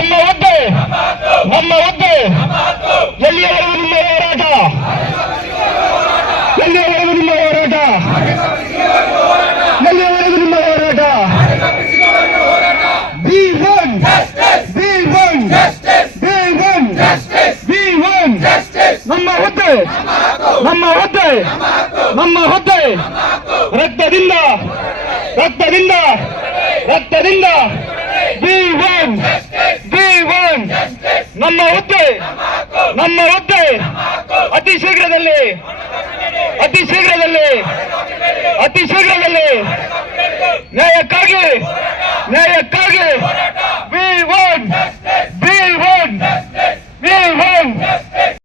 ನಮ್ಮ ಹುದ್ದೆ ನಮ್ಮ ಹುದ್ದೆ ಎಲ್ಲಿಯವರೆಗೂ ನಿಮ್ಮ ಹೋರಾಟ ಎಲ್ಲಿಯವರೆಗೂ ನಿಮ್ಮ ಹೋರಾಟ ಎಲ್ಲಿಯವರೆಗೂ ನಿಮ್ಮ ಹೋರಾಟ B1 B1 B1 B1 ನಮ್ಮ ಹುದ್ದೆ ನಮ್ಮ ಹುದ್ದೆ ನಮ್ಮ ಹುದ್ದೆ ರಕ್ತದಿಂದ ರಕ್ತದಿಂದ ರಕ್ತದಿಂದ B1 B1 ನಮ್ಮ ಹುದ್ದೆ ನಮ್ಮ ಹುದ್ದೆ ಅತಿ ಶೀಘ್ರದಲ್ಲಿ ಅತಿ ಶೀಘ್ರದಲ್ಲಿ ಅತಿ ಶೀಘ್ರದಲ್ಲಿ ನ್ಯಾಯಕ್ಕಾಗಿ ನ್ಯಾಯಕ್ಕಾಗಿ B1